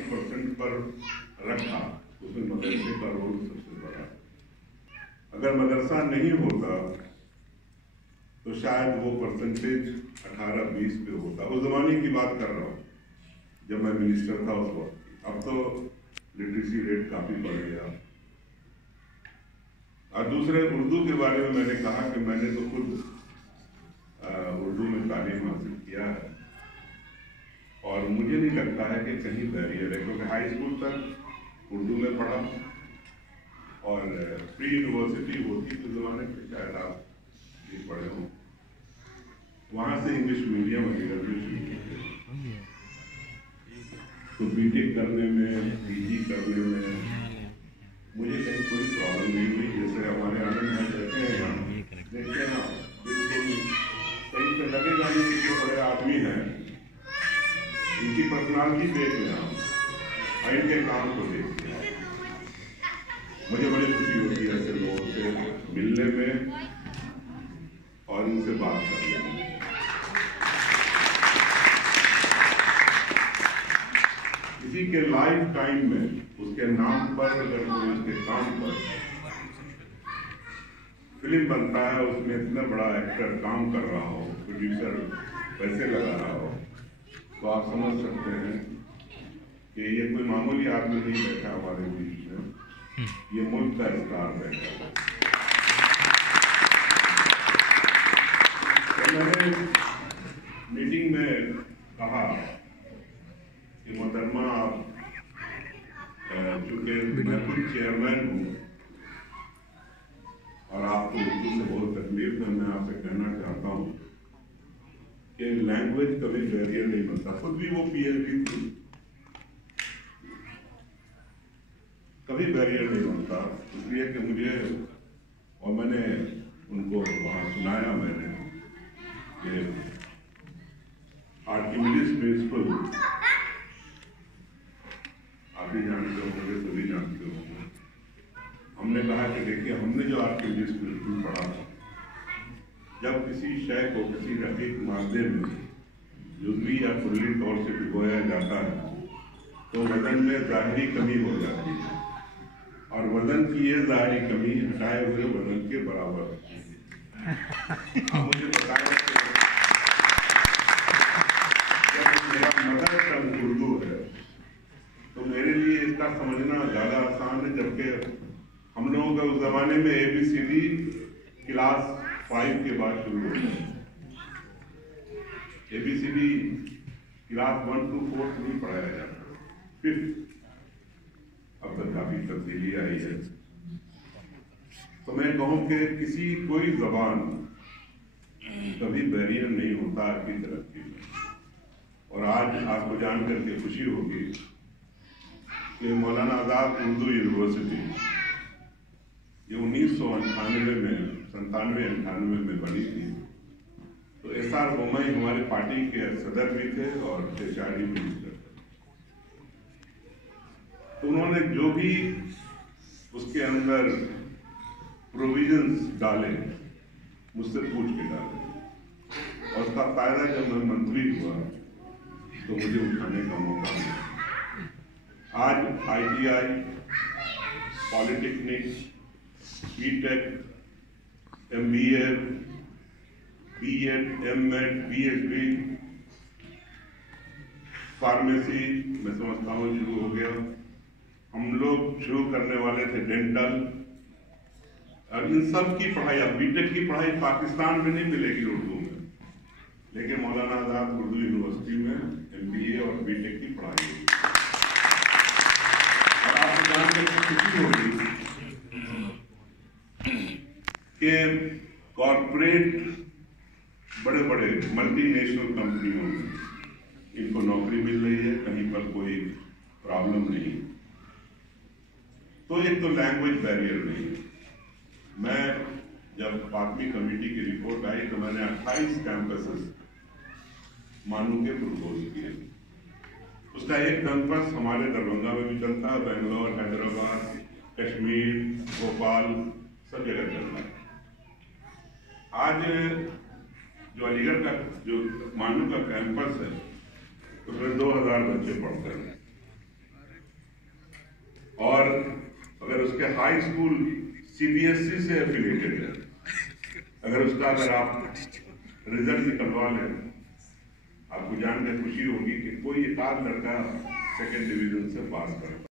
50% पर रखा, उसमें मदरसे का रोल सबसे बड़ा। अगर मदरसा नहीं होता तो शायद वो परसेंटेज 18-20 पे होता। उस जमाने की बात कर रहा हूँ जब मैं मिनिस्टर था उस वक्त। अब तो लिटरेसी रेट काफी बढ़ गया। और दूसरे उर्दू के बारे में मैंने कहा कि मैंने तो खुद उर्दू में तालीम हासिल किया है और मुझे नहीं लगता है कि कहीं बैरियर है, क्योंकि हाई स्कूल तक उर्दू में पढ़ा और प्री यूनिवर्सिटी होती के ज़माने पे शायद आप भी पढ़े हों, वहाँ से इंग्लिश मीडियम वगैरह भी शुरू किए। तो बीटेक करने में, पीजी करने में मुझे कहीं कोई प्रॉब्लम नहीं हुई। जैसे हमारे आनंद में रहते हैं यहाँ, देखते हैं बिल्कुल कहीं से लगेगा नहीं कि बड़े आदमी हैं, इनकी पर्सनालिटी देख लें आप और इनके काम को देख लें। मुझे बड़ी खुशी होती है ऐसे लोगों से मिलने में और उनसे बात करने में। किसी के लाइफ टाइम में उसके नाम पर अगर कोई उसके काम पर फिल्म बनता है, उसमें इतना बड़ा एक्टर काम कर रहा हो, प्रोड्यूसर पैसे लगा रहा हो, तो आप समझ सकते हैं कि ये कोई मामूली आदमी नहीं बैठा हमारे बीच में, ये मुल्क का स्टार बैठा है। तो मैंने मीटिंग में कहा कि मोहतरमा आप, चूंकि मैं खुद चेयरमैन हूँ और आपको उर्दू से बहुत तकलीफ है, मैं आपसे कहना चाहता हूँ कि लैंग्वेज कभी बैरियर नहीं बनता। खुद भी वो पीएचडी थी, कभी बैरियर नहीं बनता, इसलिए कि मुझे और मैंने उनको वहाँ सुनाया मैंने कि आर्किमिडीज प्रिंसिपल आप भी जानते होंगे, सभी जानते होंगे। हमने कहा कि देखिए, हमने जो आर्किमिडीज प्रिंसिपल पढ़ा था, जब किसी शय को किसी रकीक मादे में जुज़वी या कुल्ली तौर से भिगोया जाता है तो वजन में ज़ाहिरी कमी हो जाती है और वजन की ये ज़ाहिरी कमी हटाए हुए वजन के बराबर होती है। आप मुझे बताएं कि जब मेरा मदर टंग उर्दू है तो मेरे लिए इसका समझना ज़्यादा आसान है, जबकि हम लोगों का उस ज़माने में ABCD क्लास 5 के बाद शुरू होता है। ABCD क्लास 1 to 4 नहीं पढ़ाया जाता, फिर अब तक काफी तब्दीली आई है। तो मैं कहूँ कि कोई जबान कभी बैरियर नहीं होता आपकी तरक्की में। और आज आपको जान करके खुशी होगी कि मौलाना आजाद उर्दू यूनिवर्सिटी ये 1997-98 में बनी थी। तो SR बोमई हमारे पार्टी के सदर भी थे और HRD मिनिस्टर थे। तो उन्होंने जो भी उसके अंदर प्रोविजंस डाले मुझसे पूछ के डाले और उसका फायदा जब मैं मंत्री हुआ तो मुझे उठाने का मौका मिला। आज ITI, polytechnic, BTech, MBA, BEd, MAd, PhD, pharmacy मैं समझता हूँ शुरू हो गया। हम लोग शुरू करने वाले थे डेंटल, और इन सब की पढ़ाई, अब बीटेक की पढ़ाई पाकिस्तान में नहीं मिलेगी उर्दू में, लेकिन मौलाना आजाद उर्दू यूनिवर्सिटी में MBA और BTech की पढ़ाई होगी। और आपको जानकर खुशी होगी कि कॉर्पोरेट बड़े बड़े मल्टीनेशनल कंपनियों में इनको नौकरी मिल रही है, कहीं पर कोई प्रॉब्लम नहीं। तो एक तो लैंग्वेज बैरियर नहीं है। मैं जब फातमी कमेटी की रिपोर्ट आई तो मैंने 28 कैंपसेस मानू के प्रपोज किए। उसका एक कैंपस हमारे दरभंगा में भी चलता है, बेंगलोर, हैदराबाद, कश्मीर, भोपाल, सब जगह चलता है। आज जो अलीगढ़ का जो मानू का कैंपस है उसमें 2000 बच्चे पढ़ते हैं اور اگر اس کے ہائی اسکول CBSE سے ایفیلیٹڈ ہے، اگر اس کا اگر آپ رزلٹ نکلوا لیں، آپ کو جان کے خوشی ہوگی کہ کوئی ایک آدھ لڑکا 2nd ڈویژن سے پاس کرتا